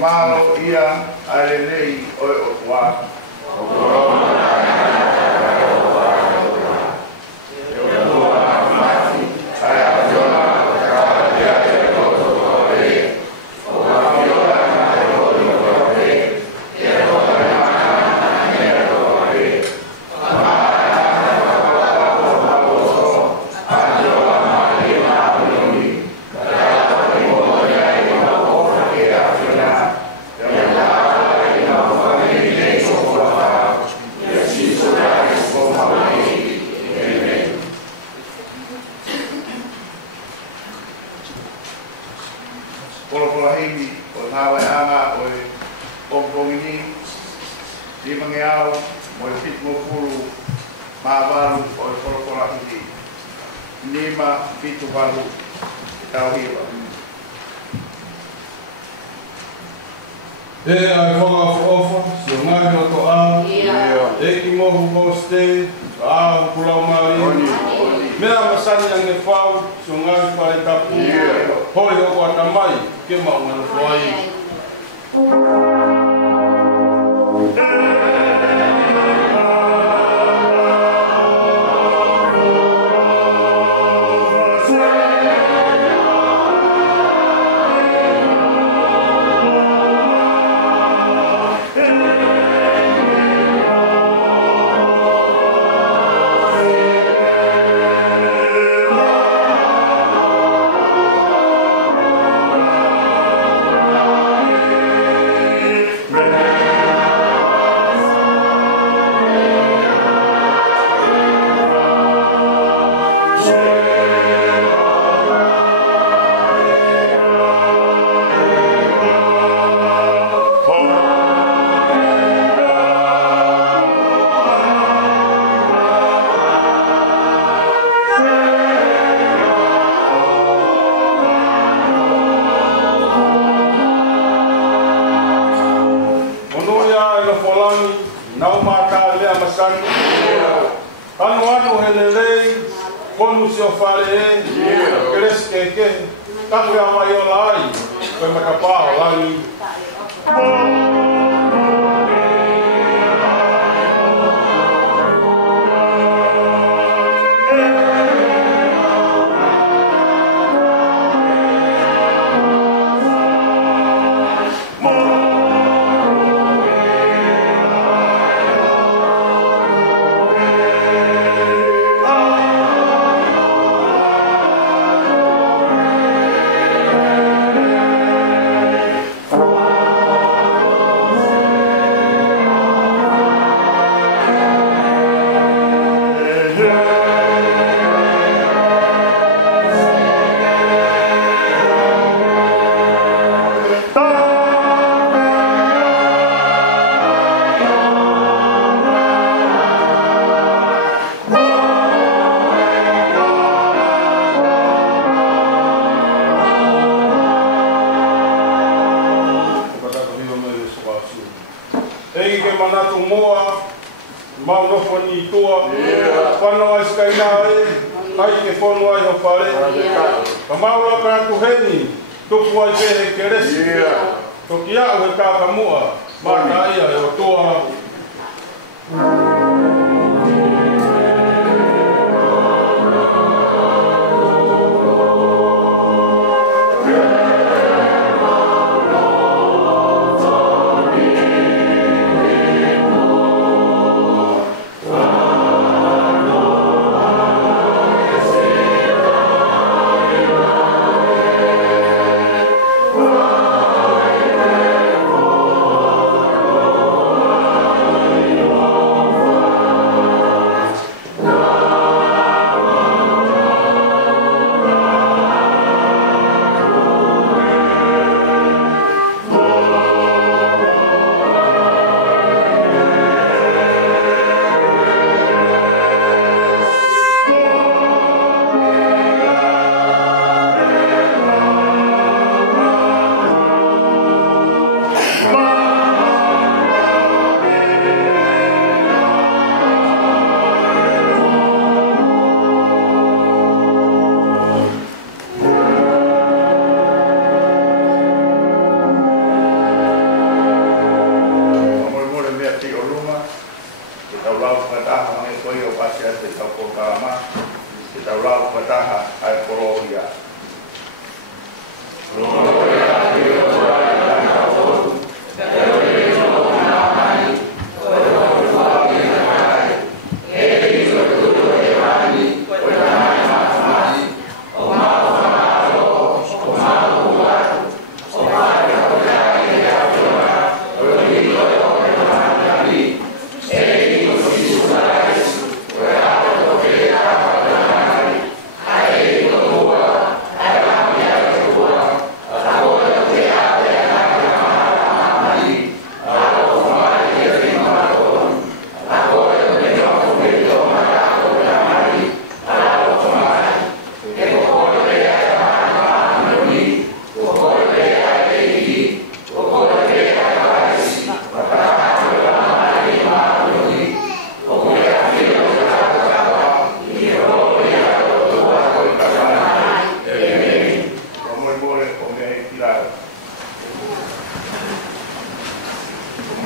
Malo ia alelei o wa.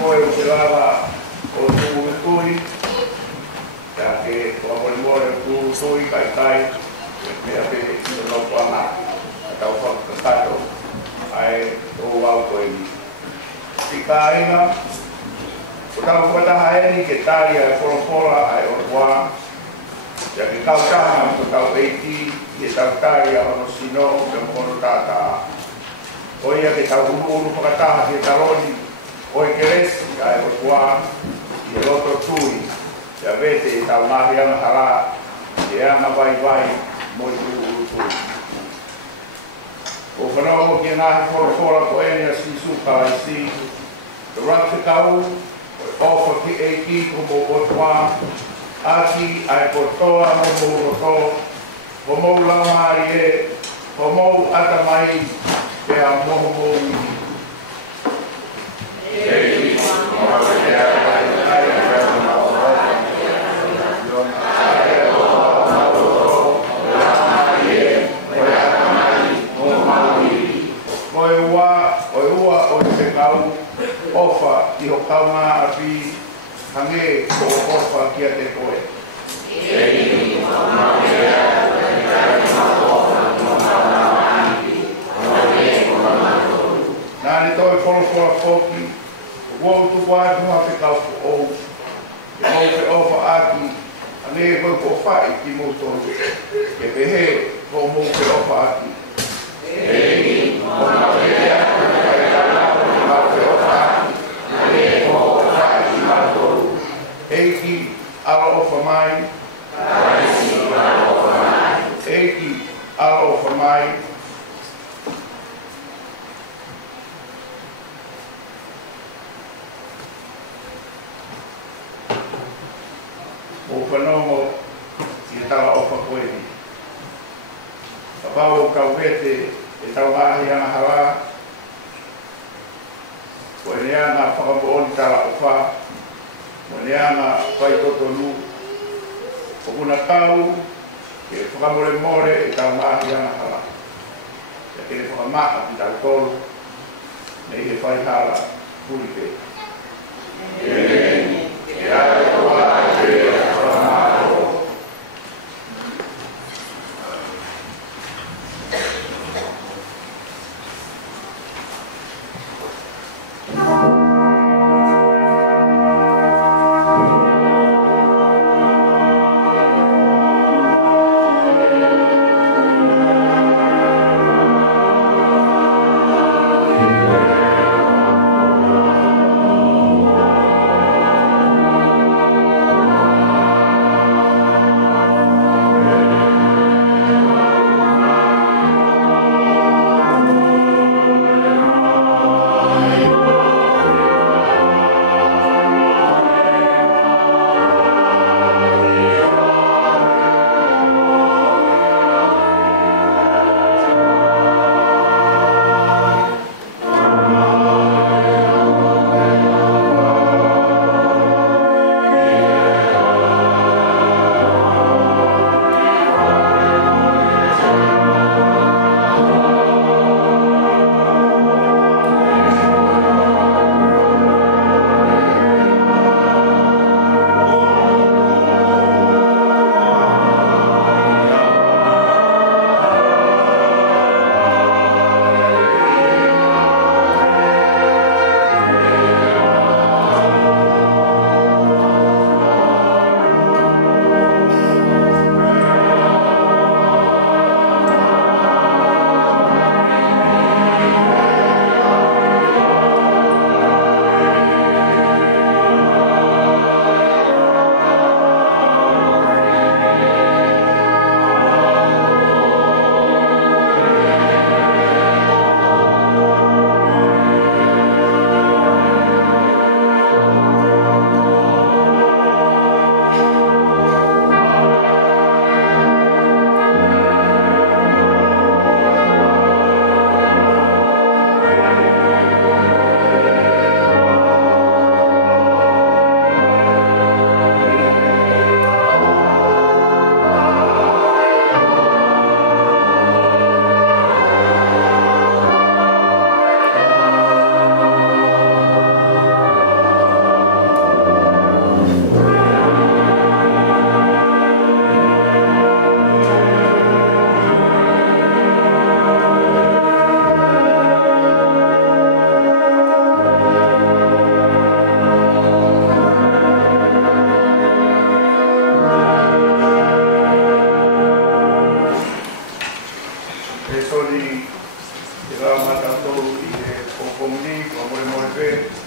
koe o te lava o tū e tui, ka ke o mori mori o tū tui kai kai, mea pe i no pama, a tau whakakato, ai o wau koe ni. Tika aina, o tau whataha eni ke tari ai whorofora ai o wā, ya ke kautanga o tau eiti, i e tau tari a ono sino, ke mkono tata. O ia ke tau uru whakataha ke taroni, o e keresi ai o wā, i e loto tui, ya vete e tau mahi ana hara, e ana vai vai, mo i uru tui. O whanau o ki ngahi whorofora ko eni a si suka ai si, te rate kau, ofa ki e ki ko mo otua, aki ai kotoa mo mo roto, ko mo lamari e, ko mo atamai, pe a mo mo i. Ofa i ho kaunga a pi hange ko ofa kia te koe. Nāne toi whorofora whoki, wau tu wātu hake kau o e mau te ofa aki, hange mau ko whai ki mau tonu, ke pehe ko mau te ofa aki. Eiki ala ofa mai. Eiki ala ofa mai. O whanongo i e tala ofa koeni. Ka pao kau vete e tau mahi ana hara. Ko e nea ngā whakamooni tala ofa. Mo neanga whai toto nu, o kuna kau, ke whakamore more e tau mahi ana hala. Ia ke whakamaka ki tau tolu, nei he whai hala puri pe. Ke ara toa e whakamako.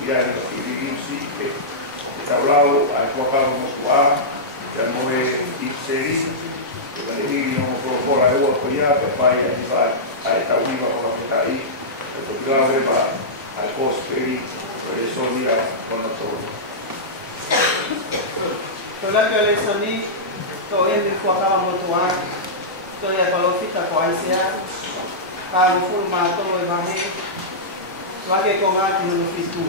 ya lo que vivimos que hablado a colocar como cuá ya no es ipseri que va a decir no por la agua apoyar que va a esta viva con la que está ahí el claro es para al cosperi por eso mira con nosotros toda que le soní todo el que acaba motuar todo ya colofita con aisea para formar todo el barrio va que comer que no fitu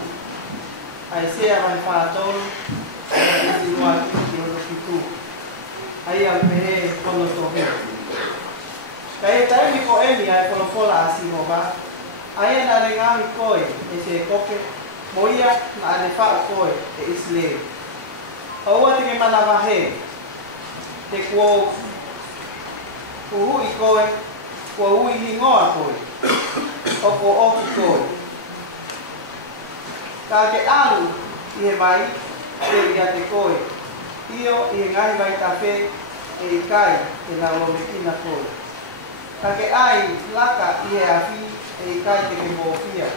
aisea vai para todo esse lugar que no fitu aí al pe con los toques aí tá me com ele aí colocou lá assim roba aí na lenga me coi esse coque moia na alefa coi isle ou tem que mandar varrer te quo o i coi quo i hingoa coi o quo o coi ka ke alu i vai te ia te coi io i ngai vai tafe e kai e la lomekina coi ka ke ai laka i e afi e kai te ke mofia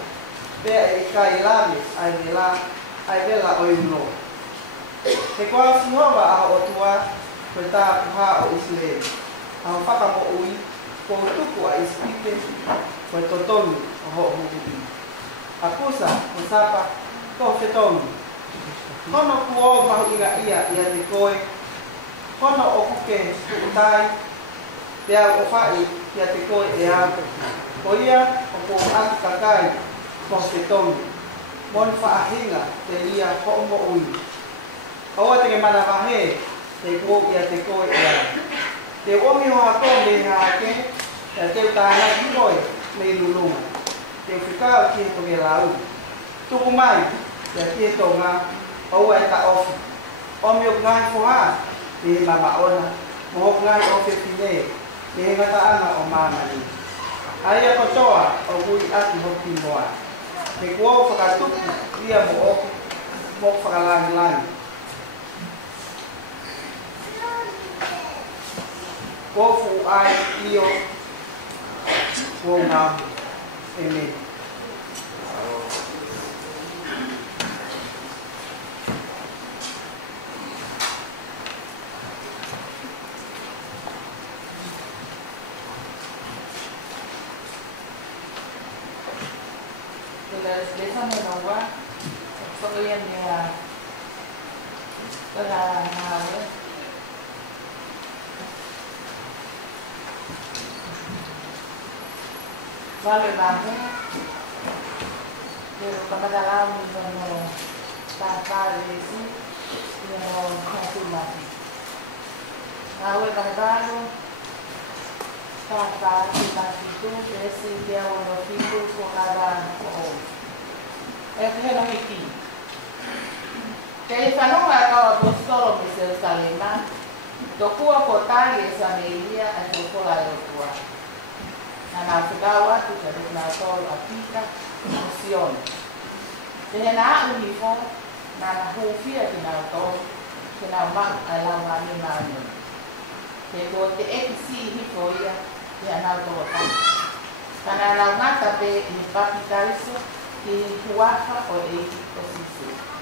pe e kai lame ai de la ai bela o ino te kwa sinova a o tua ko ta ha o isle a whaka mo ui ko tuku a ispite ko totonu o ho hukuti a kusa ko sapa ko fetonu kono kuo mahu ina ia te koe kono o kuke utai te au o whai ia te koe e a ko ia o ko atu kakai ko fetonu mon whaahinga te ia ho mo ui aua te ke mana wahe te kuo ia te koe e a te omi ho ako me hake te utana ki koe me lulunga te whikau ki to ke lau tuku mai ia ki to ngā aua e ta ofi omi o ngai foha te he mama ona mo ho ngai ofi pine te he ngata ana o mamani aia kotoa o kui ati ho timoa te kuo whakatuku ia mo ofi mo whakalangi Kofu ai io wonga ene Déjame nomás, soy en para vale baje pero como da lá no para esse no confirmar a o cantado para que esse dia o no fico com cada é que não aqui que está no acaba apostolo me se salema tocou a portar essa meia a chocolate tua na nafikawa tunatoa Afrika Mission. Jadi na uniform na hufia tunatoa tunamak alamat mana. Jadi te eksi hifoia ya natoa. Karena alamat tapi ni kapitaliso di huafa o posisi.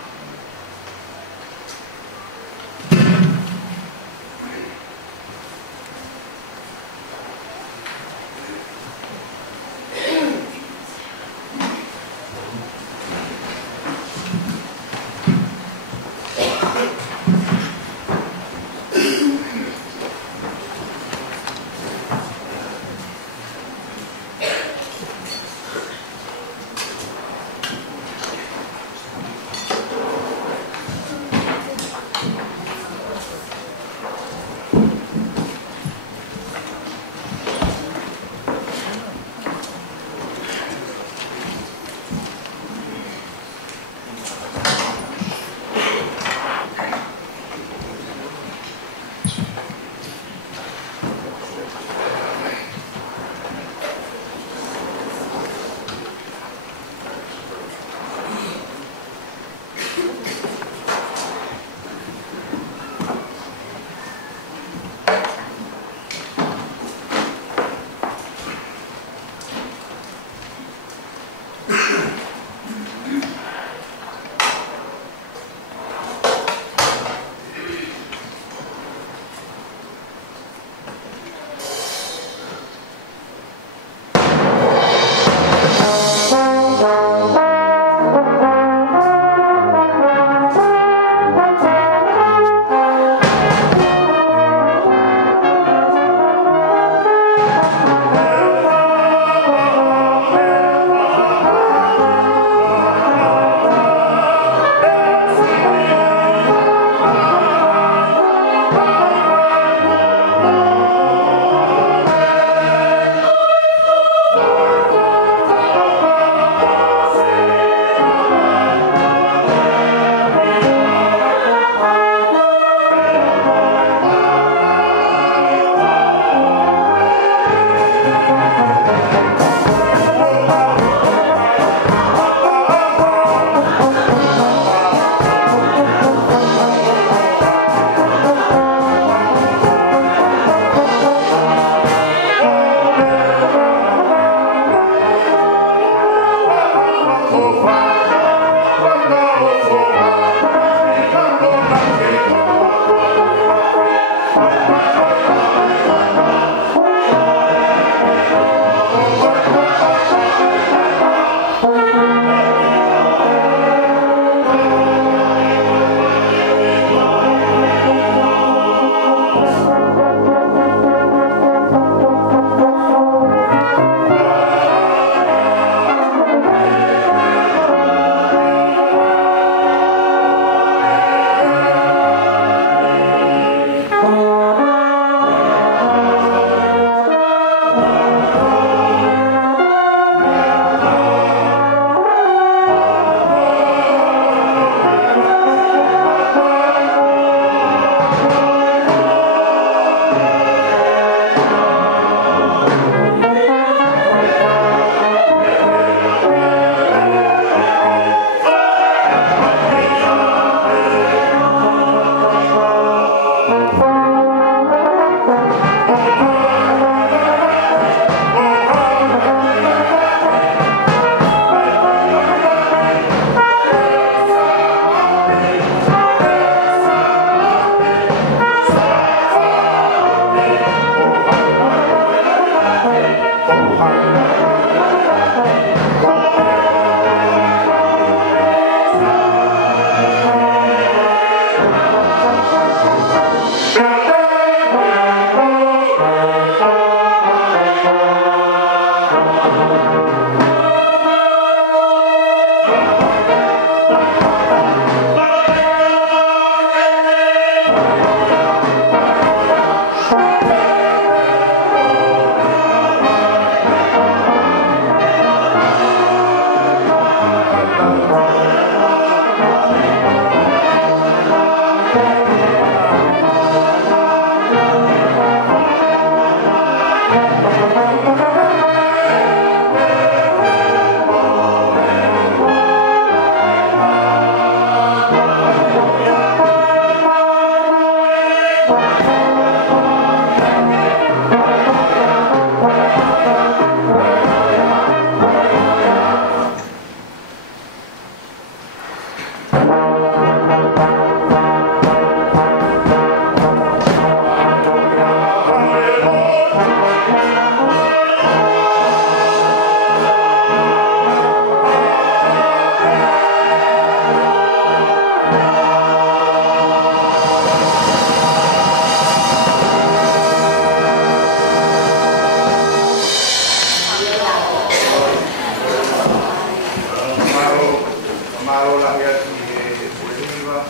malo la ya ki Puleniva,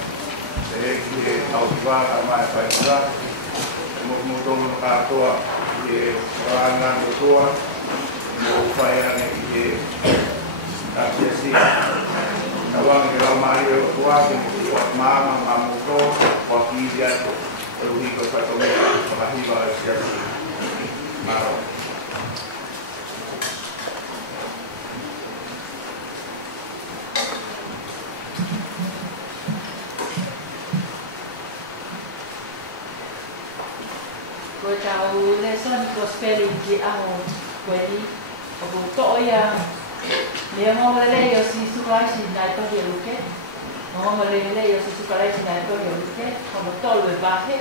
ki Tautiva, Amai Paisura, Mutono Katoa, ki Ranga Mutoa, Mufaya ki Tapiasi, Tawang ki Mario Tua, ki Mama Mamuto, Wakidia, Ruhiko Patomea, Mahiva Siasi, Maro. Koe tau lesson ko spelling ki aho koe ni o ko to ia me mo lele yo si sukaisi na to ye luke mo lele yo si sukaisi na to ye luke ko to le bahe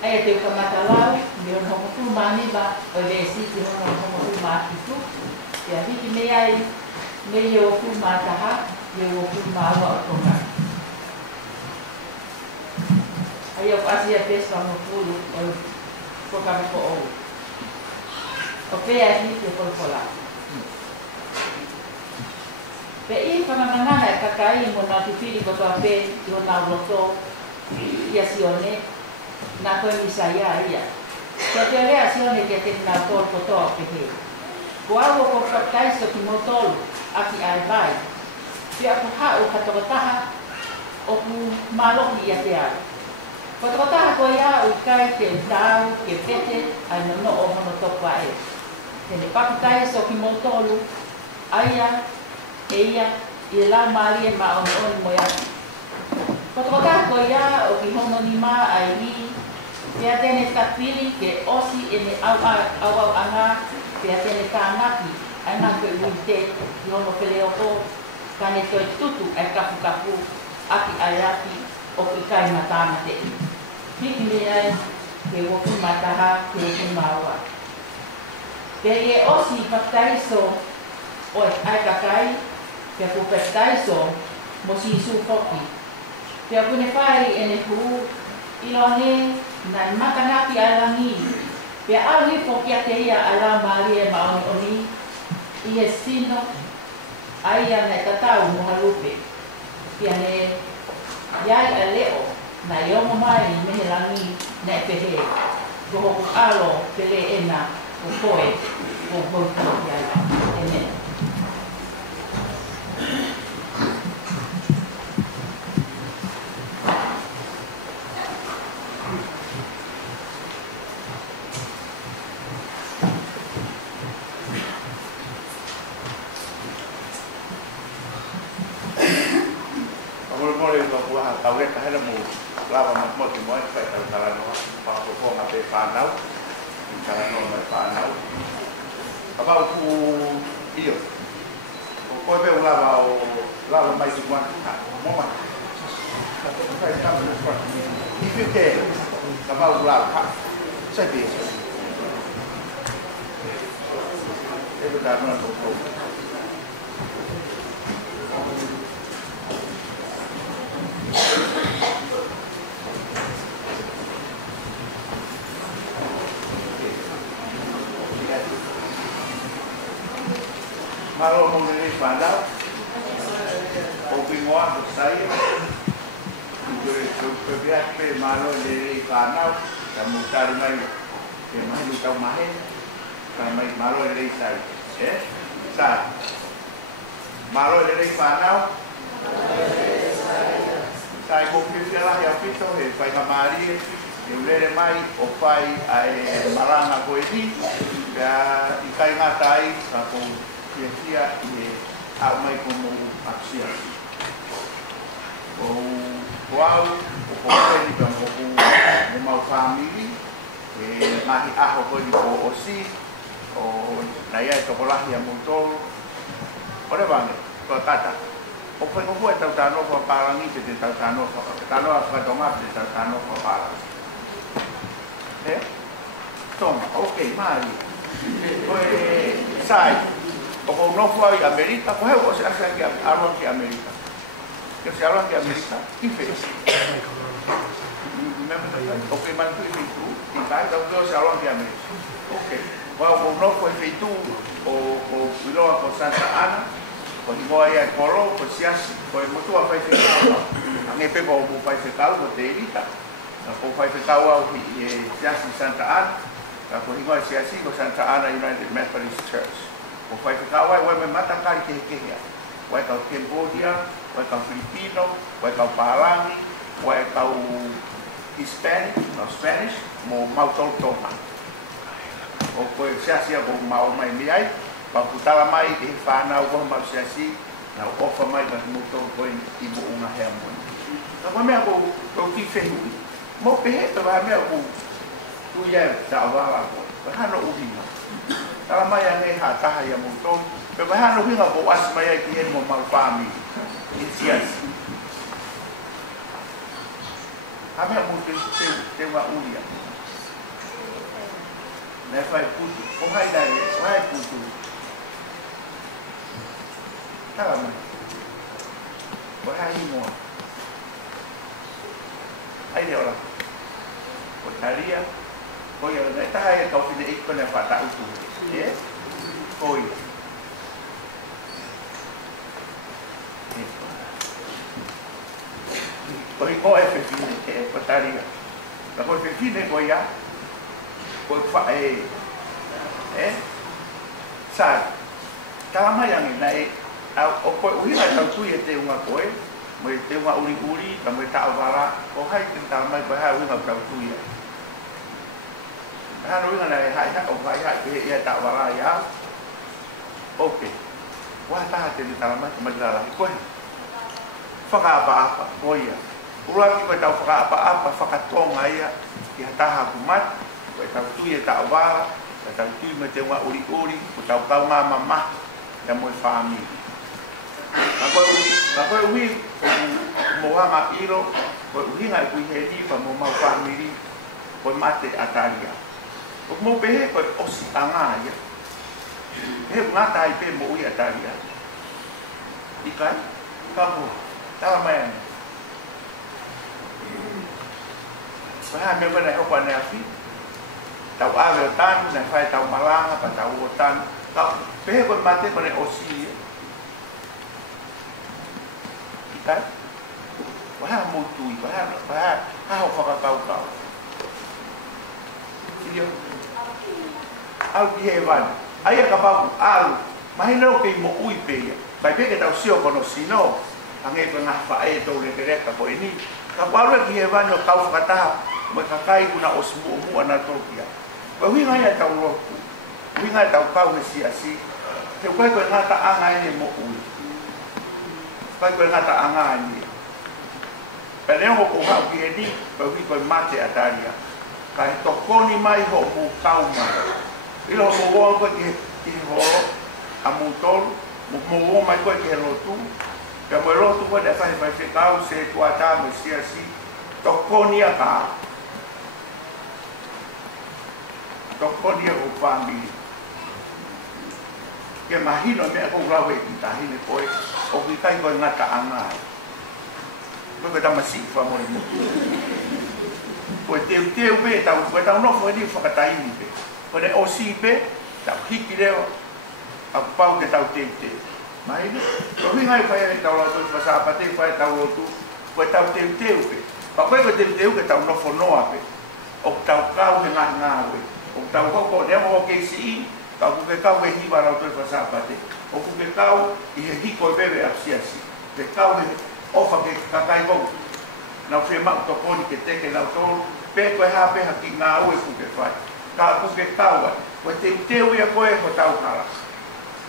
ai te ka matalau me no mo tu mani ba o le si ki no mo tu ma ki tu ya hi ki me ai me yo ku ma ta ha yo ku ma wa ko ka ai yo asia pesa mo pulu ko kami ko o. O pea hi te kolkola. Pe I whamangangana e kakai mo nā tupiri ko toa pe i o nā roto ia sione nā koe misaia ia. Kia te rea sione kia te nā tōru ko toa pe he. Ko awo ko kaitaiso ki mo tolu aki ai vai. Pia ko hau katokotaha o ku malohi ia te au. Ko taha ko ia o kai ke tau, ke pete, ai no o hono topa e. Tene pakutai so ki motolu, aia, e ia, I la mali e ma oni mo ia. Ko taha ko ia o ki hono ni ma ai ni, pia tene tapiri ke osi e ne au anga, pia tene tānaki, ai nā koe uite, ki hono pele o ko, kane toi tutu ai kapu, aki ai aki, o ki kai matama te. Hiki me ai, ke woku mataha, ke woku maua. Pea I e osi paktaiso o e ai kakai, pea ku paktaiso mo si isu foki. Pea kune whai e ne hu, ilo ne, na makanaki alangi. Pea au ni foki a te ia ala maari e maoni oni, I e sino, ai ana e tatau mohalupe. Pea ne, iai a leo, na iomo mai mehe rangi na e pehe. Ko hoku alo pele ena o koe o hoku iai. Amen. Taureka hera mo lava mo te mo kai tara no pa ko nga pe panau tara no mai panau aba ku io ko pe lava mai tu mo mo ma kai ta mo pa I te aba lava sai pe e do dar no to Malo mo nili pandau, opi moa saya, jadi pe malo nili pandau, kamu cari mai, mai lu tau mahe, kamu malo nili saya, saya, malo nili pandau, saya kopi lah yang itu, pai kamari, yang nili mai, opai ai maranga ko ini, ya ikai ngatai, aku Ia I au mai como aksia. O au o poni ka mo mau family e mahi aho ko o osi o na ia to pola ia montol. Ora vane, ko tata. O foi ko foi tau tano ko parangi te tau tano ka toma te tau tano ko para. Toma, okay, mari. Foi sai. O no foi América, foi o se hace que arma que América. Que se habla que América y fe. O que man tu tu y vai da do se habla que América. Okay. O no foi feito o lo a Santa Ana, ko himo ai kolo ko siasi ko mo tu fai whekau ange pe ko mo fai whekau ko te rita na ko fai whekau au i siasi Santa Ana ka ko himo siasi ko Santa Ana United Methodist Church ko fai whekau ai wai me matakari ke hekehea wai kau Cambodia wai kau Filipino wai kau Palangi wai kau Hispanic no Spanish mo mautol toma o ko siasi ko mau mai mai Pakutala mai ke whanau ko mau siasi na ofa mai ka muto ko i mo una hea mo. Na ko mea ko ki whenui. Mo pehe te wa mea ko tu ia ta wala ko. Ka hano uhinga. Tala mai anei ha taha ia muto. Pe ka hano uhinga ko as mai ki hen mo mau pami. I siasi. Ha mea mo te wa ulia. Na fai putu. Ko hai dai, hai putu. Tala mai. Ko hai mo. Ai dia ora. Ko taria. Ko ia na taha e kau fine ikon e fata utu. Ye. Koi. Ko i ko e fine ke ko taria. Na ko fine ko ia. Ko fa sa. Tala mai ang na o ko uina tau tu e te unga koe mo te unga uri ka mo ta wala o hai te tala mai ko ha unga tau tu ia ha no unga na hai ha o vai ha ke ia ta wala ia oke wa ta te tala mai ma dala ko whaka apa ko ia ura ki ko tau whaka apa whakatonga ia ki hataha kumat ko tau tu ia ta wala tau tu me te unga uri ko tau kau mama ya mo family Ako ui mo hanga iro ko uhinga ku hedi pa mo mau family ko mate ataria. Ko mo pehe ko osi anga ya. He ngata ai pe mo ui ataria. Ikan kamu tala mai. Ba me ba na ko na afi. Tau ave tan na fai tau malanga pa tau tan. Ka pehe ko mate ko ne osi. Kan? Wah mutui, wah ho whakakau. Iyo. Au ki he wan. Ai ka pau alu. Mai no ke mo ui pe. Bai pe ke tau sio kono sino. Ange ko nga fa e to le kereka ko ini. Ka pau ki he wan no kau kata. Mo ka kai kuna osmu mu ana tokia. Ba wi ngai tau ro. Wi ngai tau kau ne si. Te ko ko nga ta anga ni mo ui. Pai ko ngata anga ni. Pele ho ko ha ki ni, pa wi ko mate ataria. Kai to koni mai ho mu kauma. Ilo mo wo ko ki ho amutol, mo wo mai ko ki lo tu. Ka mo lo tu ko da fai kau se tu ata mo si asi. To koni aka. To koni o family. Ke mahino me ko rawe ki tahine koi. O ki kai ko ngata anga. Ko ta masi fa mo ni. Ko te be ta ko ta no fo ni fa ta ini be. Ko de o si be ta hiki leo. A pau ke ta te. Mai ni. Ko hi ngai fa ya ta lo to fa sa pa te fa ta lo tu. Ko ta te be. Pa ko te ke ta no fo no ape. O ta ka o nga we. O ta ko de mo ke si. Ta ku ke ka we hi ba lo to fa sa pa te. O ku ke kau i he hiko bebe apsiasi. Ke kau he ofa ke kakai bau. Na fe ma to koni ke teke na to pe ko ha pe ha ki nga o ku ke fai. Ka ku ke kau ko te ia ko e ho tau kala.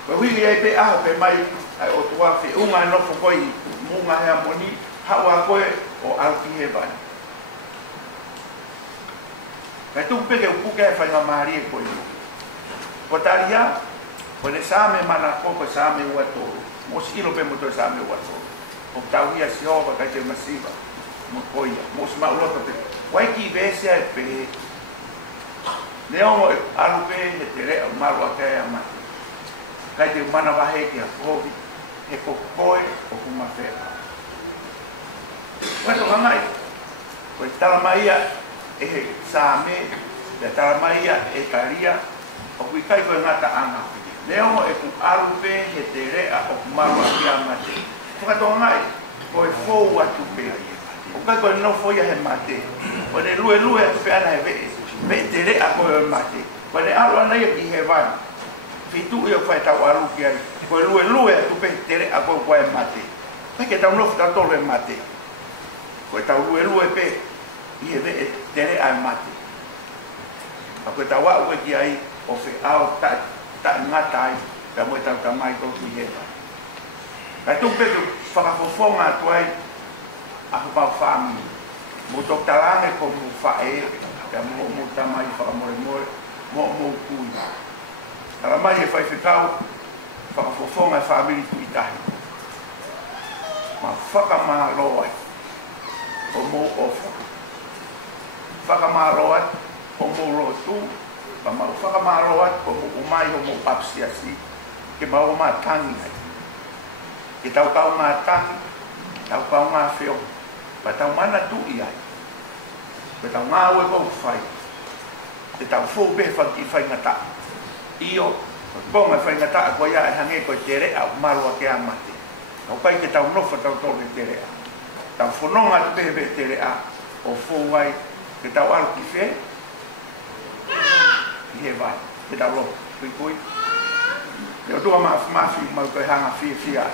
Ko wi ai pe a pe mai ai o tua fe unga no fo koi munga he amoni ha wa ko o alki he ba. Ka tu pe ke ku ke fa nga mari ko ni. Ko taria Pone same mana ko same wato. Mo silo pe mo to same wato. O tawia si ova ka te masiva. Mo koia, mo sma ulo pe. Wai ki vese ai pe. Leo alu pe he te re marwa ka ya ma. Ka te mana va he ki a kovi. He ko koe o kuma fe. Wai to ngai. Ko tala maia e same, le tala maia e karia. O kui kai ko ngata anga. Leo e ku alu pe he te rea o maru a kia mate. Whakatoa ngai, ko e fōu atu pe. O kai koe no foia he mate. Ko ne lue atu pe ana he vee. Me te rea ko e mate. Ko ne alu ana ia ki he vai. Fitu ia whai tau alu ki ai. Ko e lue atu pe te rea ko e koe mate. Pai ke tau nofu tau tolu e mate. Ko e tau lue pe i he vee te rea e mate. A koe tau au e ki ai o whi au ta ngata ai, ka moe tau tamai tau ki hewa. Kai tu peku whakafofonga atu ai, a hupau whaami. Mo tok talange ko mo whae, ka mo tamai whakamore mo kui. Kala mai e whai whikau, whakafofonga e whaamiri tu i tahi. Ma whakamaroa o mo ofa. Whakamaroa o mo rotu, ma mau whakamaroa o mo umai o mo papsiasi, ke mau ma tangi ai. Ke tau kau ngā tangi, tau kau ngā whio, pa tau mana tu i ai. Pe tau ngā ue kau whai, te tau fōpe whaki whai ngata. Io, konga whai ngata a koe ia e hange koe te rea o marua ke a mate. Kau kai ke tau nofa tau tōre te rea. Tau whanonga te pehe te rea o fōwai, ke tau alu ki whee, he vai, ke tau lo, kui. Te o tua maafi mau koe hanga whia.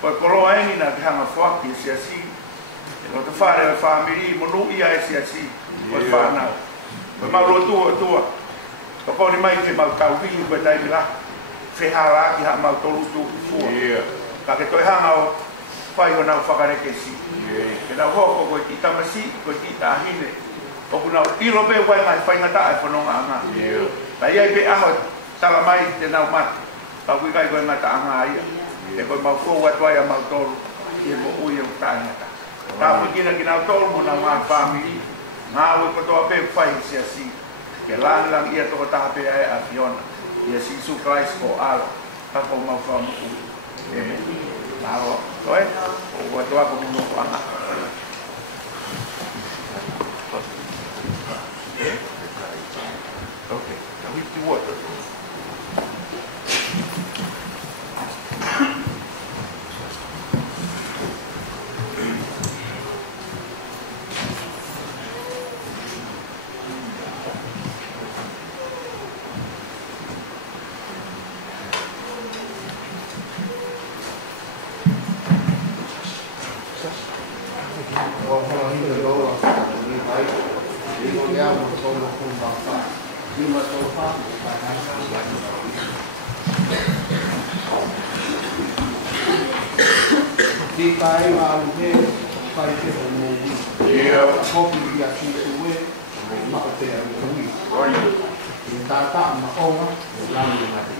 Koe koroa eni na te hanga whaki e siasi. E lo te whare o whamiri, monu ia e siasi, koe whanau. Koe mau lo tua. Ko koni mai ke mau tau vingi koe taimi la. Whehara ki ha mau tolu tu fua. Ka ke toi hanga o whai o nau whakareke si. Ke nau hoko koe ki tamasi, koe ki tahine. O kuna iro pe wai ngai whai ngata e whanonga anga. Ta iai pe aho tala mai te nau mati. Tau kui kai koe ngata anga ia. E koe mau fōu atuai a mau tolu. I e mo ui e utai ngata. Tā mui kina ki nau tolu mo nau ngā whamiri. Ngā ui kotoa pe whai si asi. Ke lang ia toko taha pe ai a Fiona. Ia Sisu Christ ko ala. Kako mau whamu ui. E me. Nāro. Toi? O atoa ko muno ko anga. Okay, now we do what? Kai ma uhe kai te mo wi. Kopi ya ki uwe ma te a wi. Ta ma onga la ni ma te.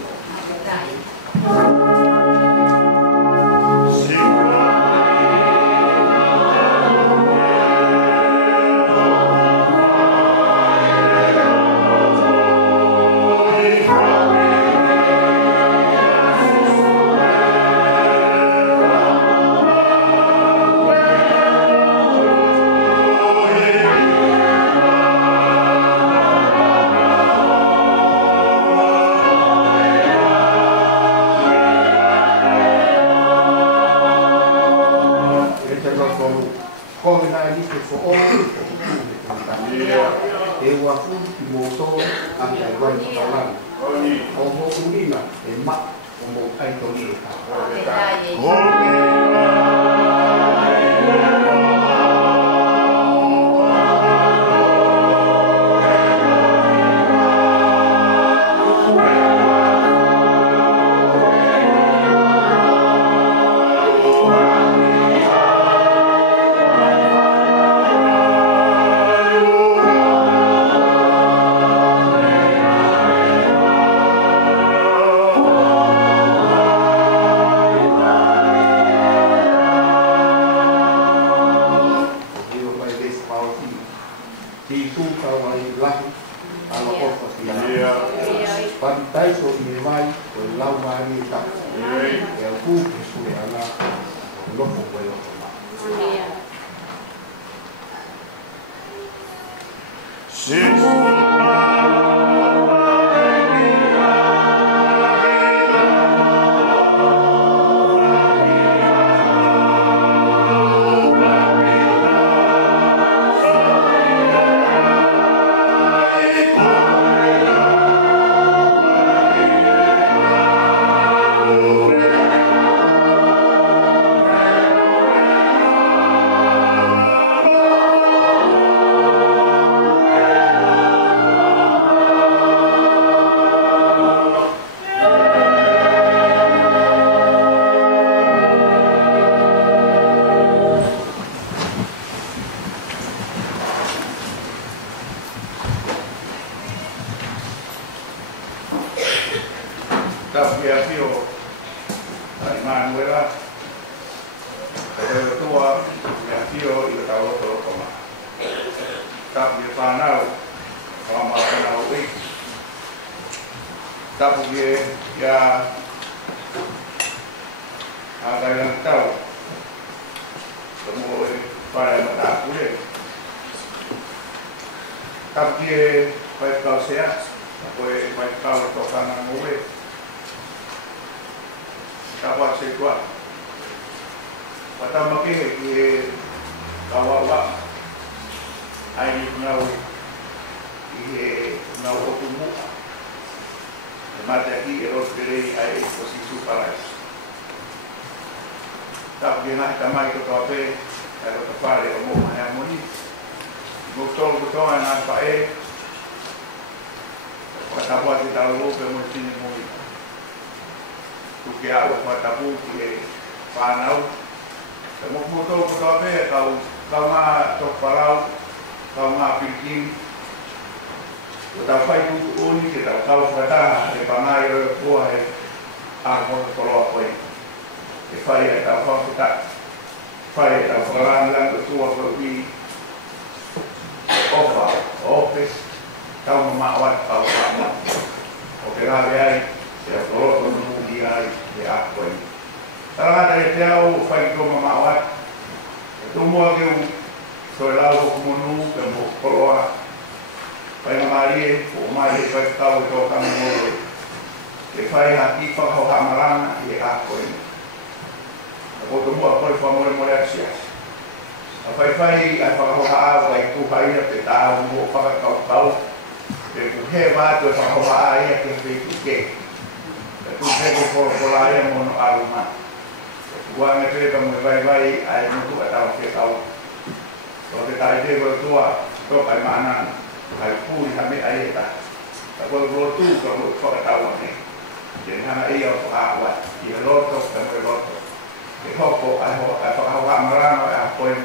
tio i tau to koma tapu e whanau kama whanau e tapu e ia a kailang tau kamu e whare matapu e tapu e whai kau sea tapu e whai kau to kanga ngue tapu a se kua Patama ke kawawa ai nau nau otumu mate aqui e os querei ai posisu para isso tá bem na tamai que tô ape era o pare o mo é moni gostou na pae para boa de dar logo é muito muito porque a água para tabu que panau Mo moto ko ape kau nga to parau kau nga pikin ta fai tu uni que ta kau fata e panai o ko ai a mo to lo ko e fai ta fata fai ta faran lang tu ko bi ofa office kau ma wat kau ma o que la ai se o to no di ai e a ko Tara dari tiau fai ko mamawat. Tumo ke so la ko monu ke mo koloa. Fai mamari o mai fai tau to kan mo. Ke fai haki fa ho hamarana e a ko ni. Ko tumo ko fa mo mo asia. Fai a fa ho ha vai tu fai te ta mo fa ka kau. Ke ku he va to fa ho ha ai ke fi ke. Tu he ko la ya mo no aruma. Gua ngete kamu vai ai mutu atau ke kau. Kalau kita ide bertua, to ai mana ai puri kami ai ta. Kalau bertu kalau kau tahu ni. Jadi hana ia awat, ia loto kamu loto. Ke hopo ai ho apa marano ai poin.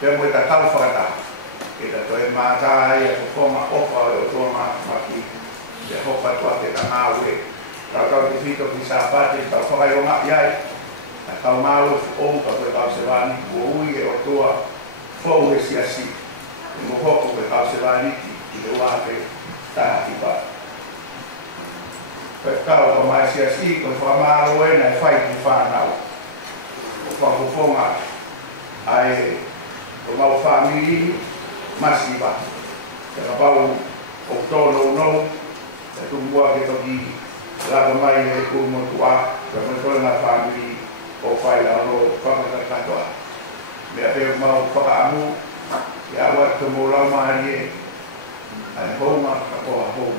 Dia mau tak tahu fakta. Kita tu mata ia koma ofa o maki. Dia hopa tu kita nawe. Kalau di situ bisa pati kalau kau ai mak yai. Kau mau o ka kau se vani o ui o tua fo e si asi mo hopo ke kau se vani ki le wa pe ta ki ba kau mai si asi ko fa ma ro e na fai ki fa na o fa ko fo ma ai o mau family masiva ka pau o to no tu mo ke to ki la mai e ku mo tua ka mo to na family o fai la no para ka toa me ave mau para amu ya wa to mo la mai ai ho ma ka po ho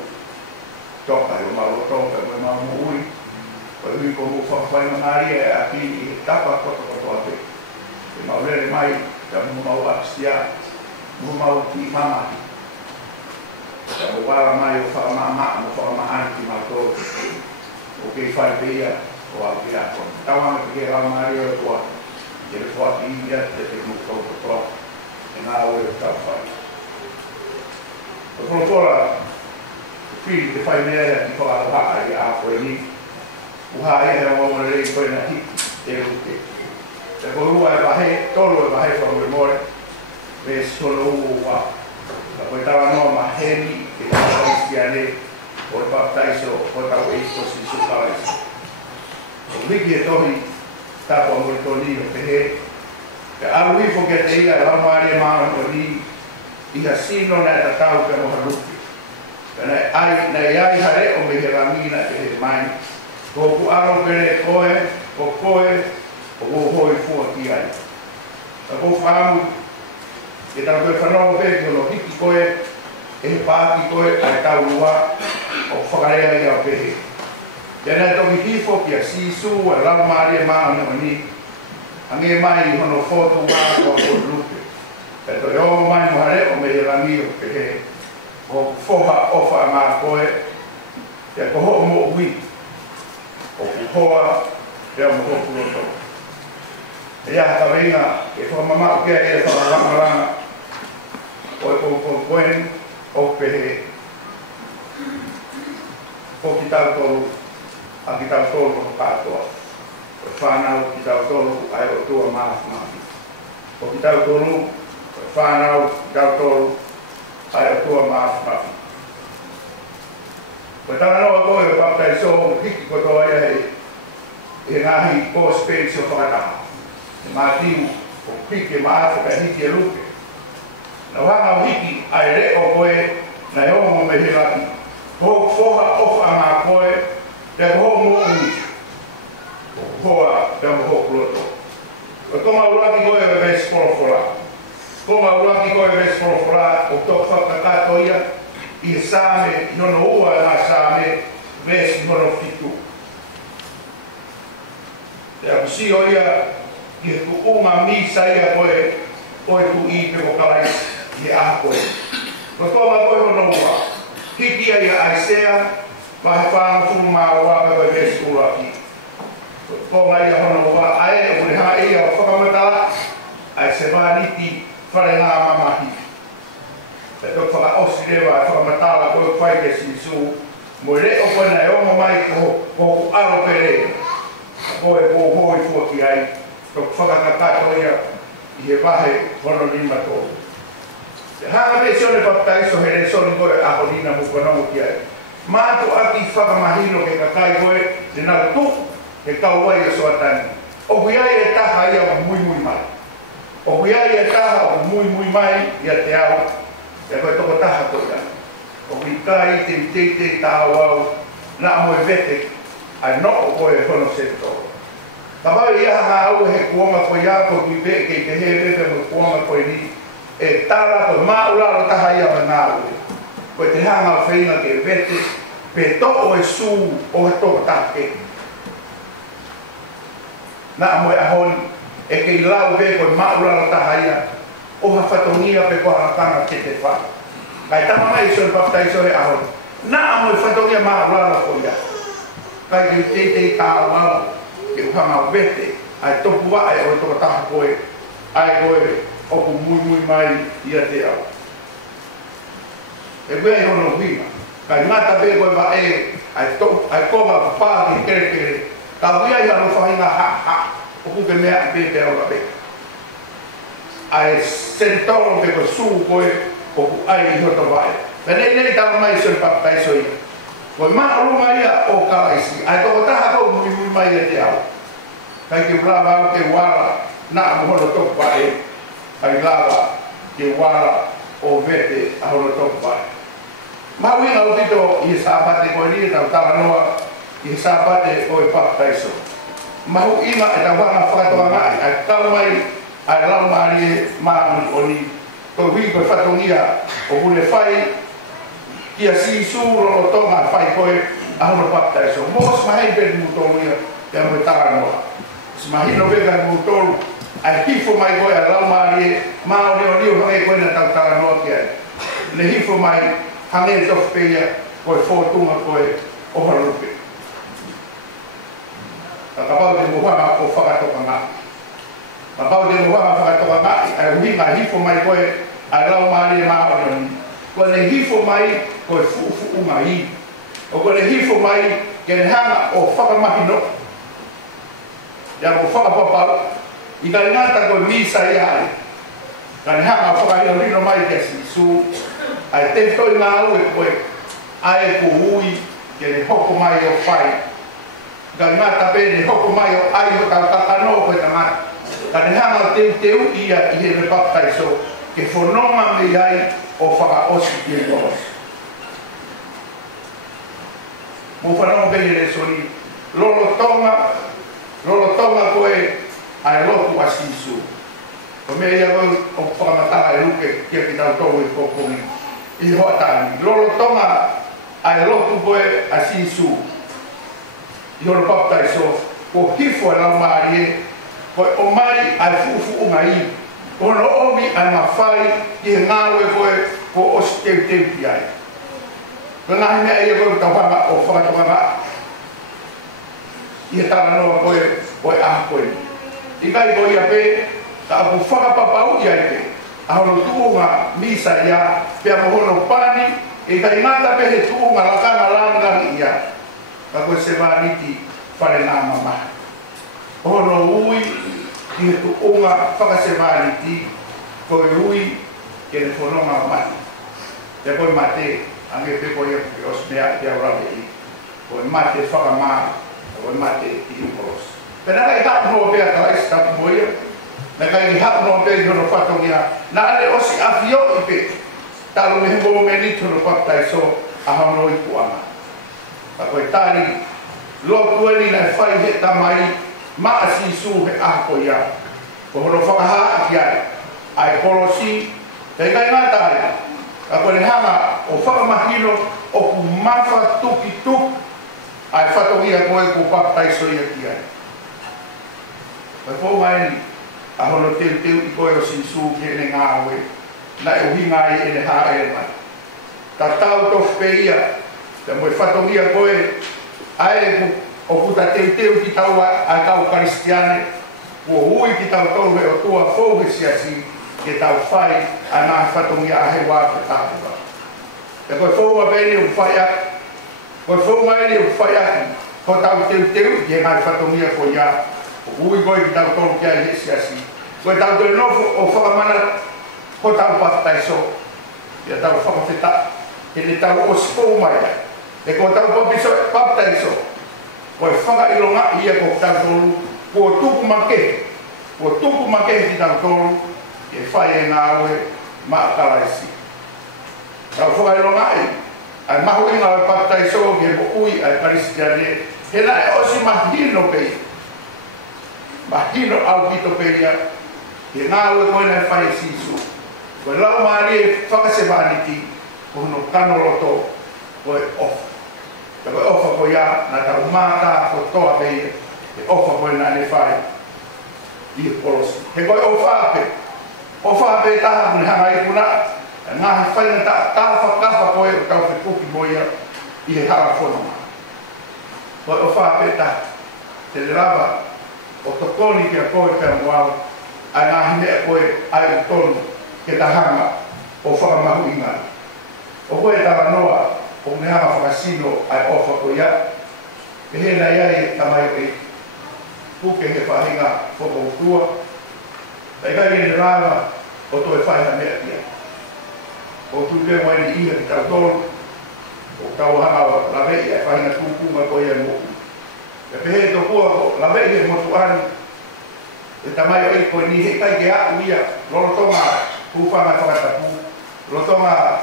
to ka yo mau to ka mo mau ui ko ui ko mo fa fai na mai a pi tapa ko to ate e mau le mai ka mo mau apsia mo mau ki mama ka mo para mai o fa mama mo fa ma anti ma to o ke fai dia o a pia con tawa me que la mario tua que le fue aquí ya te no todo en agua está fai o fora fi de fai nera di fora la ai a foi ni o hai era o mo le foi na hi e o que te ko ai va he todo va he por memoria ve solo wa la foi tava no ma hemi que era cristiane por baptizo por tal esto si su cabeza o liki e tohi tapo mo toni o te he alu ifo ke te ia la mare ma o ni ia sino na ta tau ke mo haruki kana ai na ia hare o me la mina ke mai ko ku aro pere koe o hoi fu ki ai ko famu ke ta ko fano pe ko lo hiki koe e pa ki koe ai tau lua o whakarea ia pehe. Tēnā toki hifo ki a sisu a lau maare maa o ni. Ange mai hono foto maa ko o lupe. E to o mai mohare o me rangi o pehe. O foha ofa maa koe. Te ko ho mo ui. O ku hoa te mo ho kuroto. E ia hata ringa e wha mama o kia e wha rangaranga. O e ko koen o pehe. O ki tau tolu. A ki tau tolu o katoa. O whanau ki tau tolu ai o tua maa. O o ki tau tolu, whanau, tau tolu, ai o tua maafi. Koe tanga noa koe o papai so, hiki kotoa ia e ngahi ko space o whakataha. E mātiu o pike maafi ka hiki e luke. Na wanga o hiki ai re o koe na e ongo me he laki. Ho foha ofa ngā koe, te ho mo ui. O hoa te mo ho kuloto. O tonga uraki koe e vesi polofola. Tonga uraki koe e vesi polofola o tō whakakato ia i sāme nono ua ngā sāme vesi nono fitu. Te apusi o ia i he kuunga misa ia koe koe tu i pe ko kalai i aha koe. No tonga koe hono ua. Hiki ia aisea, mahe whanga furu maa waka koe vesi uraki. Tonga ia hono ua ae o ha ia o whakamatala ai se wāniti whare ngā mamahi. Te tō whaka osi rewa e whakamatala koe whai ke sisu mo re o koe nei ongo mai ko aro pere. Koe ko hoi fuaki ai, tō whakakakato ia i he wahe hono lima tō. Te hanga me sione paptaiso he re soni koe aho lina mukanongo ki ai. Mātu aki whakamahino ke kakai koe te nau tū he kauai o soatani. O huiai e taha ia o mui mai. O huiai e taha o mui mai ia te au. E koe toko taha koe ia. O hui kai te taha au na amoe vete ai no o koe hono se tō. Ka wau ia ha au he kuonga koe ia koe kui pe kei te he vete mo kuonga koe ni. E tala koe maularo taha ia me ngā ue. Koe te hanga o whainga ke vete pe to o e su o he toko taha kei. Na amoe ahoni e kei lau ve koe mauraro taha ia o ha whatongia pe koe haratanga ke te wha. Kai tama mai so papai so e ahoni. Na amoe whatongia mauraro koe ia. Kai ki te kāwau ke uhanga o vete ai topu wa ai o toka taha koe ai koe o ku mui mai ia te au. E koe ai hono huima. Kai ngata be koe wa ai konga pāki kere ka wia ia no whainga ha o kuke mea pe te au pe. Ai sentoro pe ko su koe o ku ai hoto vai. Nei tau mai so papai so ia. Koe maa runga ia o kalaisi. Ai toko taha ko mui mai ia te au. Kai ke ulawa au ke wara na amohono toku pae. Ai lawa ke wara o vete a hono toku pae. Mawinga o tito i sāpate koe ni tau tala noa i sāpate o e whakataiso. Mahu inga e tau whanga whakatoa ngai, ai tau mai, ai lau maari e maamuri o ni. Toi hui koe whatongia o kune whai, kia si sūro o tonga whai koe a hono whakataiso. Mos mahei pēr mūtolu ia, te amo e tara noa. Si mahino vega mūtolu, ai hifo mai koe a lau maari e maori o niu hange koe na tau tara noa ki ai. Le hifo mai hange tofu peia koe fōtunga koe o harupe. Ka pau te muhanga o whakatoka ngā. Ka pau te muhanga whakatoka ngā, ai uhinga hifo mai koe ai lau maari e maori o ni. Koe ne hifo mai koe fuufu unga i. O koe ne hifo mai ke ne hanga o whakamahino. Ia ko whakapapau, i ka ingata koe misa i ai. Ka ne hanga o whakahino rino mai ke si su. Ai te toi ngā ue koe, ai ko hui ke ne hoko mai o whai. Ka ngata pene hoko mai o ai o tau kakano koe tangata. Ka ne hanga o teu ia i he me paptaiso ke whanonga me ai o whakaosi ki e koos. Mo whanonga pene re soni, lolo tonga koe ai loku asisu. Ko mea ia koe o whakamataha e luke kia ki tau tau e kokongi. I hoa tani. Lolo tonga ai loku koe asisu. I horo paptaiso, ko hifo e lau maari e, koe o mai ai fuufu unga i. Ono omi ai mawhai i he ngāwe koe ko osi teu pi ai. Ko ngahi mea ia koe tawhanga o whakatawanga. I he tala noa koe aha koe. I kai koe ia pe, ka aku whakapapau i ai pe. Ahono tuunga misa ia, pia mohono pani, i kai ngata pe he tuunga lakanga langangi ia. Ka koe se wāniti whare ngā mamaha. Hono ui, ki he tu unga whakasemaliti koe ui ke le whanonga mati. Te koe mate, ange pe koe e os mea te aurame i. Koe mate whakamā, koe mate i ukoros. Pena kai hapno pea ka lai stapu moia, na kai hapno pea i hono whatongia, na ale osi awhio i pe, talo me hembo me ni tono papai so a hono i kuanga. Ka koe tari, lo tueni na whai he tamai, maa si su he ahko ia. Ko hono whakaha ki ai, ai korosi, kai kai ngātai, ka koe hanga o whakamahino o ku mawha tuki tuk, ai whatongia koe ku papai so ia ki ai. Kai fō mai ni, a hono teu i koe o si su ke ne ngāwe, na e uhinga ai e ne hae e mai. Ta tau tofu pe ia, te moe whatongia koe, ae o puta teu ki tau a tau karistiane, ua hui ki tau tolu e o tua fōhe siasi, ke tau whai a nā whatongia a he wā ke tāpuka. Te koe fōua bene u whai aki, koe fōua bene u whai aki, ko tau teu ki he ngai whatongia ko ia, o hui koe ki tau tolu ki a he siasi. Koe tau teu nofo o whakamana, ko tau pataiso, ia tau whakawheta, he le tau o sipo mai ai. E ko tau pataiso, ko e whakailonga ia ko tau tolu, ko tuku make ki tau tolu, e whai e ngā oe, maa kalaisi. Tau whakailonga ai, ai mahu inga o pataiso, ke mo ui ai karistiane, he na e osi mahino pei, mahino au kito pei ia, he ngā oe koe nai whai sisu. Koe lau maari e whakasemaniti, ko hono kano roto, koe ofa. Te koe ofa koe ia, na tau māta, ko toa pei, e ofa koe nā ne whai, i e polosi. He koe ofa ape taha kune hanga i kuna, ngā whai na tāwha kafa koe, o tau whikuki moia, i he hara whanonga. Koe ofa ape taha, te le rava, o tokoni kia koe kia muau, ai ngā himea koe, ai u tonu, ke tahanga o whakamahu inga. O koe tawa noa o ne hanga whakasino ai ofa ko ia. E he na iai tamai o e puke he whahinga whakautua. Tai kai ne rāna o toi whainga mea kia. O tu leo mai ni iha ki tau tolu. O tau hanga o lawei ai whahinga tūpunga ko ia moku. E pehe to kua ko lawei he motu ani. E tamai o e koe ni he kai ke aku ia. Loro tonga Pupanga whakatapu, rotonga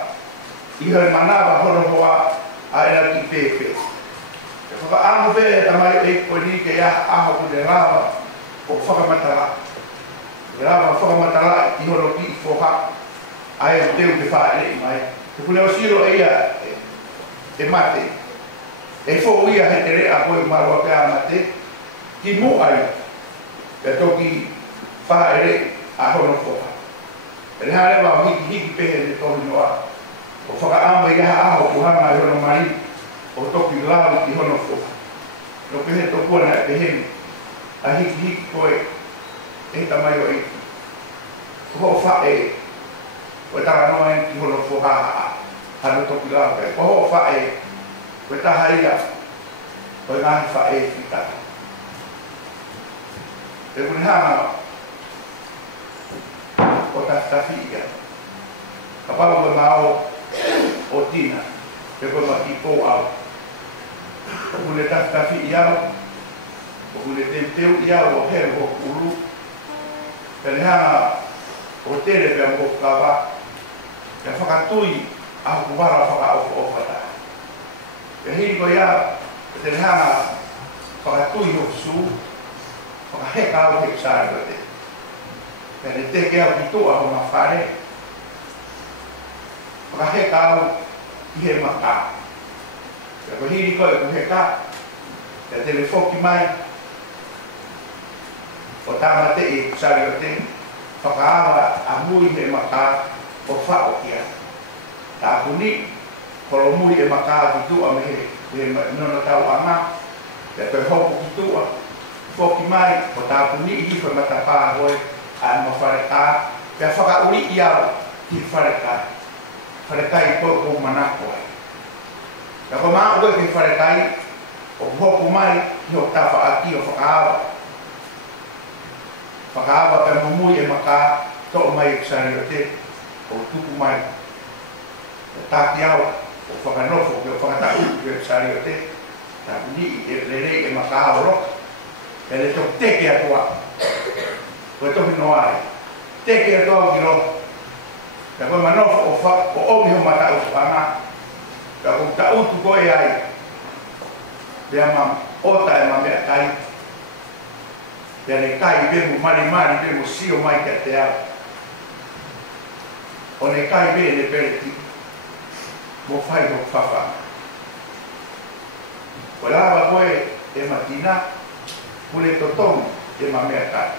iha manawa hono hoa a ena ki pepe. E whakaango pe tamai e koe ni ke ia aho ku le rawa o whakamatala. Le rawa whakamatala i hono ki i whoha a e teu te whaere i mai. Te pune o siro e ia e mate. E who ia he te rea koe marua pe a mate, ki mu ai, e toki whaere a hono whoha. E hare wa hiki pehe ne tōni noa. O whakaama i aha aho kuhanga i hono mai, o toki lau ki hono whoka. No pehe tōkua na e peheni, a hiki koe, e tamai o eiki. Ko whae, o e taha noa en ki hono whoka hano toki lau pe. Ko whae, o e taha ia, o e ngahi whae ki taka. E kune hanga, o tafi ia. Ka pau koe mao o tina, pe koe maki kou au. O kune tafi iau, o kune teu iau o heru o kuru. Pene hanga o tere pe amko kawa, pe whakatui a kuwara whakaofa o whata. Pe hiri koe iau, pene hanga whakatui o su, whakaheka au he ksare koe te. Pene te ke au ki toa ho mawhare. Whakaheka au i he maka. Te ko hiri koe ku heka. Te tele whoki mai. O tāma te e kusari o te. Whakaawa a mui he maka o whao kia. Tā kuni, kolo mui e maka ki tua me he nono tau anga. Te koe hopo ki tua. Whoki mai, o tā kuni i hifa matapā hoi. An ma whareka, pia whakauri iau ki whareka. Wharekai koe ko manako ai. Ka ko maa koe ki wharekai, o hoku mai, ki o tawha aki o whakaawa. whakaawa pe mumui e maka to mai kusari o te o tuku mai taki au o whakanofo ke o whakatau ke kusari o te ta ni e lere e maka o roka e le tok teke atua koe toki noare teke atua ki roka ka koe manofo o omi ho mata o whanga ka koe ta utu koe ai pea mam ota e mamea kai pea le kai bemo mari bemo sio mai kia te au o ne kai be le pereti mo fai ho whawha ko lawa koe e matina kule totongi e mamea kai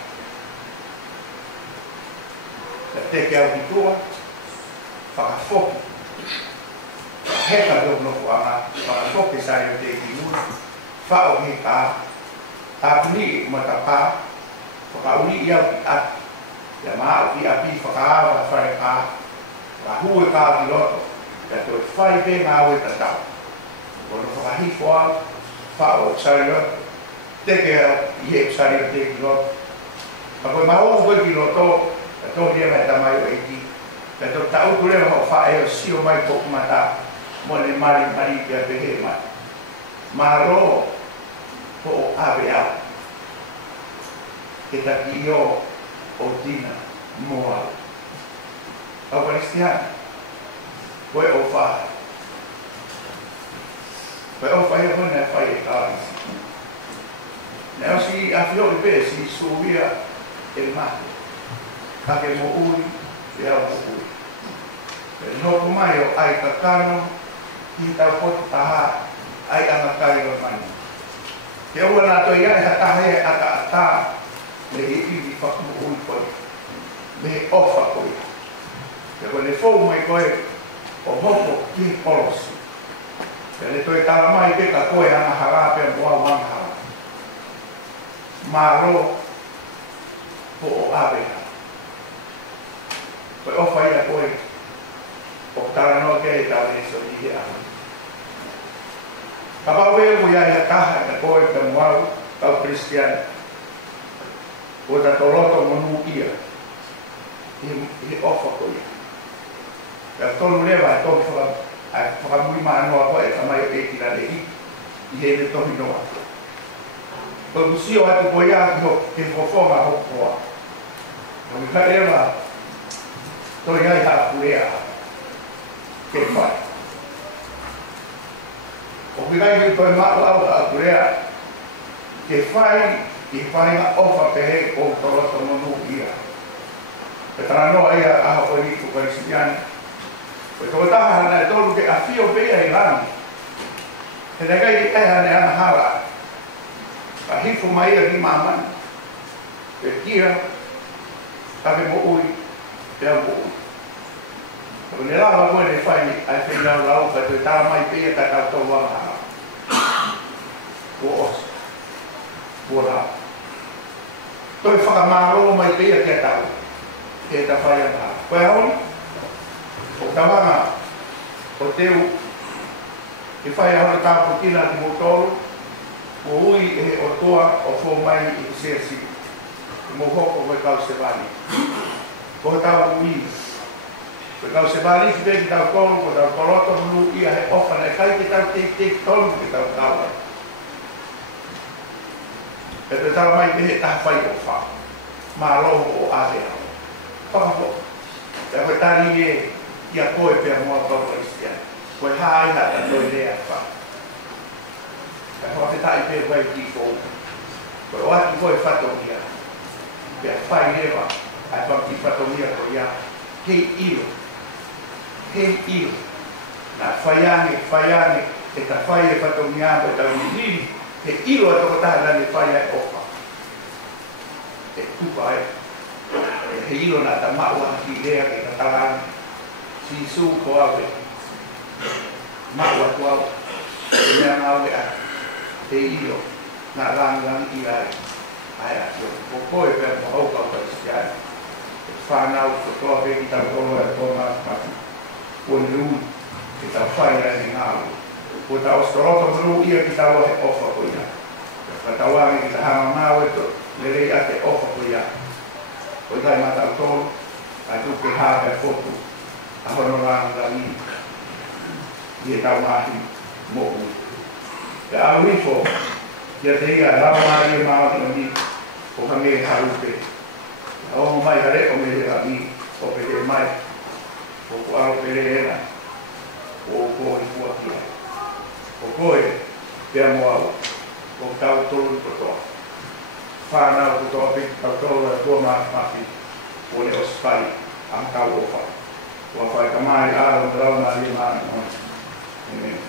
ka teke au ki tua whakafoki heka do no anga whakafoki sari o te kinuna whao he ka tapuni matapa whakauni iau ki ati ia maa ki api whakaawa whare ka rahue ka ki loto ia te oi whai pe ngā ue tatau kono whakahifo au whao sari o teke i he sari o te ki loto ka koe maho koe ki loto ka tohi ea mai tamai o eki ka to tau kure ho whae o sio mai poku mata mo le mari kia pehe mai maro po o awe au ke ta ki o dina mo au au Kristiana koe o whae koe o whae o hone whae e kāris ne o si awhio i pe si suwia e mate kake mo ui e au mo ui e noko mai o ai kakano i tau poti taha ai amakai o mani ke ua nā toi ai hatahe ata me he iwi whakmu ui koe me he ofa koe ke koe le fou mai koe o hopo ki polosi ke le toi tala mai pe ka koe ana hara pe moa wangha maro po o aweha koe ofa ia koe o tala no ke e tau e so i he awe ka pawe o ia ia kaha ka koe ka muau kau Kristian o ta toloto monu ia he ofa koe ka tolu lewa e toki whakamui maanoa koe ka mai o e kira le i he me tohi noa koe kusio atu koe ia ke fofonga hoku koa koe ka lewa toi ai hapurea ke whai o pikai ki toi malau hapurea ke whai i whainga ofa pehe o toroto monu ia e tana noa ia aha koe hiku koe Kristiani koe toko taha hana e tolu ke awhio pea i rani e negai i eha ne ana hara ka hiku mai ia ki mamani e kia kake mo ui te au mo ui Ko ne rawa koe ne whai ai whi lau lau ka te tā mai pia ka tau wanga ko os ko rā toi whakamaro mai pia kia tau ke ta whai anga koe haoni o tawanga o teu ke whai haoni tā putina ki motoro ko ui e o toa o fo mai i sea si mo hoko koe kau se vali ko tau ui Koe kau se bali si te ki tau tolu, ko tau toloto munu ia he ofa na kai ki tau te tolu ki tau tawa. E te tau mai pehe taha whai o wha. Mā roho o āre hau. Whakafo. Te koe tari e ia koe pia mua kau Kristiani. Koe hā iha ta toi rea wha. Te hoa te tai pe wai ki kou. Koe o atu koe whatongia. Pia whai rewa. Ai whaki whatongia koe ia. Hei iro. Hei iro, na whaiane, e ta whai e whatongiāko e tau niri, he iro a toko taha nani whai e ofa. E tupa e, he iro na ta maua ki rea ke ta talani, si su ko awe, maua ko awe, e mea ngawe a, he iro, na rangi i ai, ai a tio, ko koe pēr mo hauka o Kristiani, e whanau ko toa peki tau tolo e tōna matu. Ko nui ki tau whai rani ngāu. Ko tau ostoroto mru ia ki tau he ofa ko ia. Ka tau angi ki ta hama ngāu e to le rei ate ofa ko ia. o tai mata tō, a tuke hāpe fotu, a honoranga la i, i e tau mahi mo'u. Te awifo, ia te ia rau mahi e mahi ni, o ka me harupe. O mai hare o me hera i, o pere mai, o kuaro pere era, o koe kua kia. O koe, pia moau, o tau tolu kotoa. Whanau kotoa piki tau tolu e tua mahi, o le ospai, am tau o whai. O whai ka mai aro rau mahi e mahi o. Amen.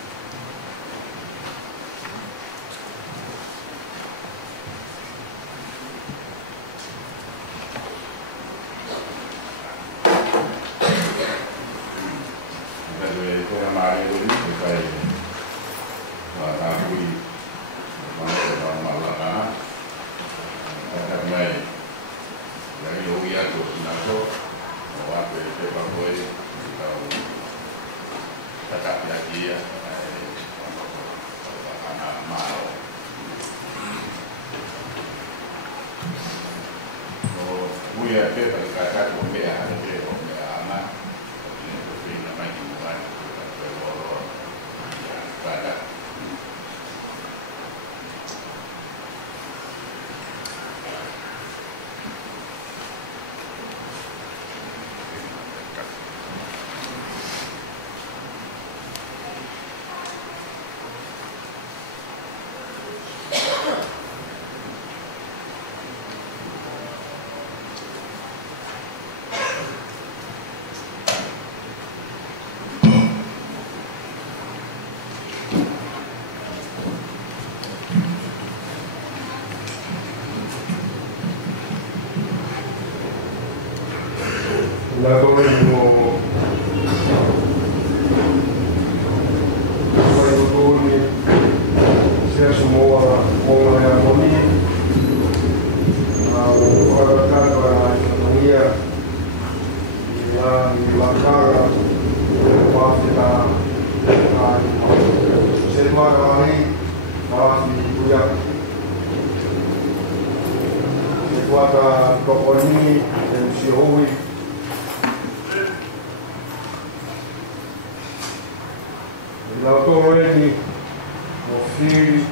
La domenica sia su muola e armonia, ma ora tanto la economia, la cara, la se guarda lì, ma si se guarda dopo lì, si oi. L'autore di Mofiri,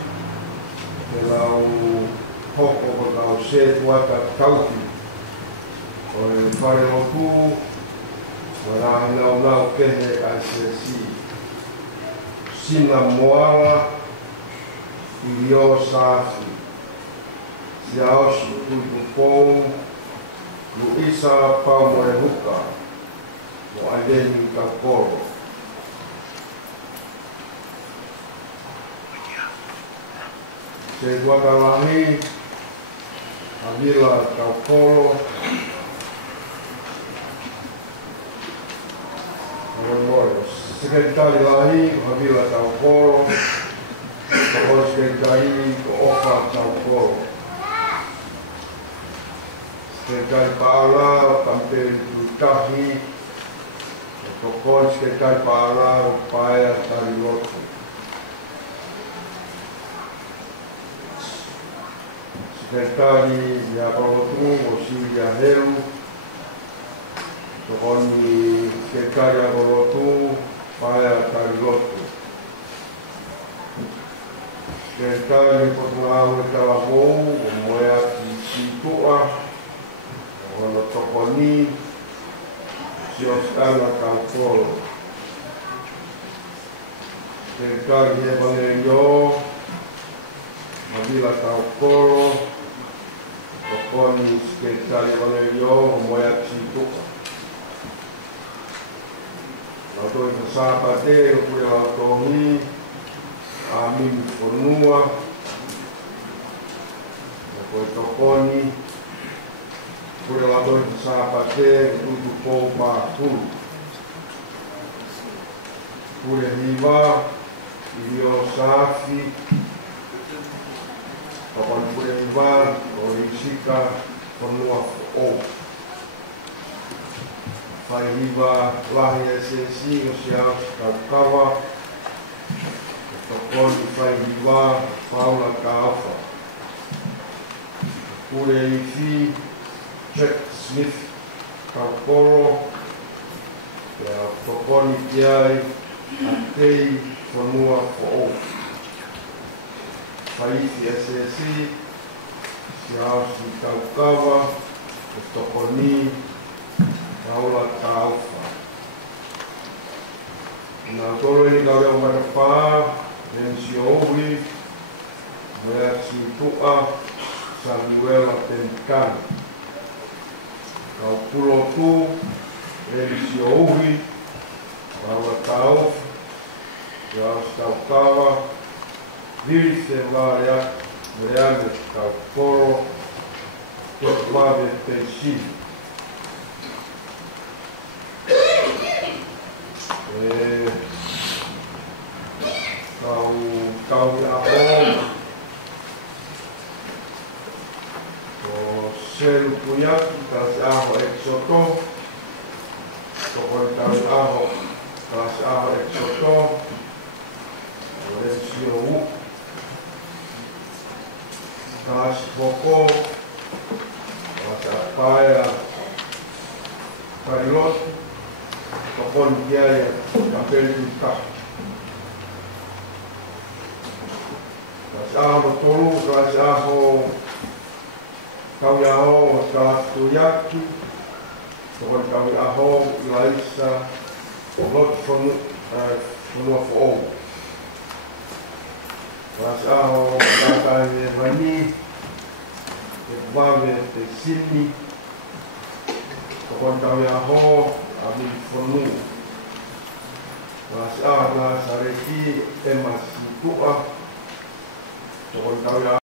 che l'ho poco da osservata cauti, o fare lo tu, ora il che è si sina moala, il io safi, si ausci tutto pom, Luisa Paulo e Luca, o Aideni Capolo. Se guardalahi a Vila Caupolo, segretario lahi a Vila Caupolo, o segretario Ofa Caupolo, segretario Paala, Tampere Tutahi, o segretario Paala, o Paia Tariloto. Secretari di Apolotu, Osilia Heru, Tokoni Secretari Apolotu, Paia Tarilotto. Secretari Portugal e Talavou, Moeaki Situa, Tokoni, Siostana Caupolo. Secretari di Evangelio, Vila Caupolo, Tokoni Secretari Evangelio, Moeaki Situa. L'autore di Sapate, oppure l'autore Amin Fonua, poi Tokoni, oppure l'autore di Sapate, tutto Pompa Pulu. Oppure Hiva, Dio Safi, oppure Hiva, Orisika, Fonua O. Fai Hiva, Lahi Esensi, Osias Kakava, Tokoni fai Hiva, Paula Kaafa. Oppure Ifi, Jack Smith Kaukoro ya Tokoni Kiai Atei Whanua Fo'o Whaithi SSC Siausi Kaukawa Tokoni Kaula Kaufa na tolo ni kau yang berapa yang siowi melihat situa Samuel Atenkan kau pulau tu yang siowi kau tahu ya kau kawa diri sevaria melihat kau koro terlalu tensi kau ahong sel punya kas aho eksoto tokon kau aho kas aho eksoto siu kas poko kas apaya pilot tokon kiai kapel kita aho tolu kas aho kau aho kas tuyaki tokon kau aho laisa lot from fo'o kas aho kakai mani vave te sini tokon kau aho ami fonu kas aho sareki emas tua tokon kau